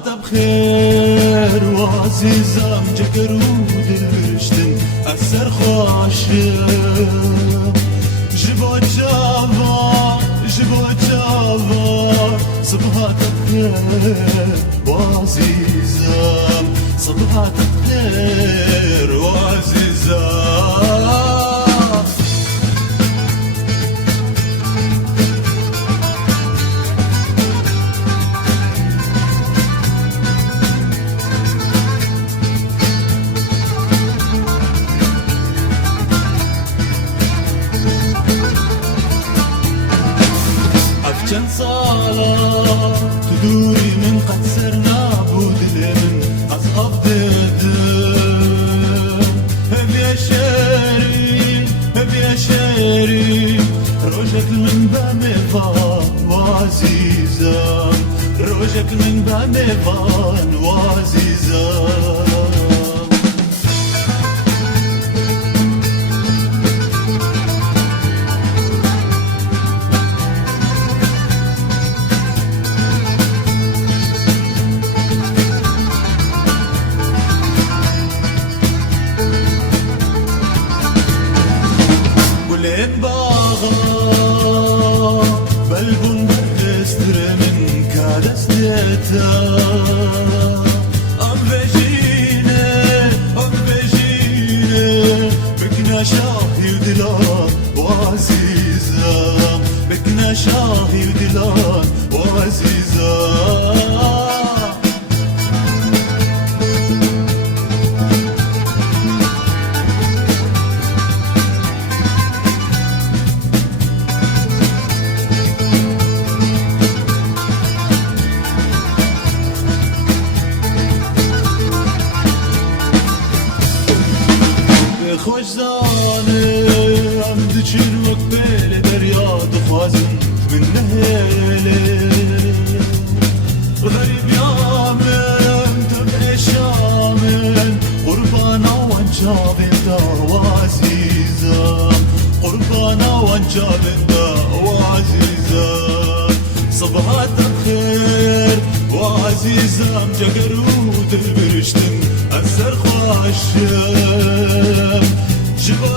صبحات بخير وعزيزم جكر ودرشتن أسر خواشم جبو جابا صبحات بخير وعزيزم صبحات بخير وعزيزم كان صالة تدوري من قد سرنا بود الامن أصحاب ددم هب يا شاري روجك من بامفان وعزيزم روجك من بامفان وعزيزم لين باغا بلبن بستر من كادستيتا أم بجيني بكنا شاهي ودلان وعزيزة بكنا شاهي ودلان وعزيزة خوش زانه هم دچیر مقبل دریاد خوازن من نهله غریب یامن تبع شامن قربانا وانجابن دا وعزيزم قربانا وانجابن دا وعزيزم صبحات بخير وعزيزم جقرود البرشتن أسر خواشم جبو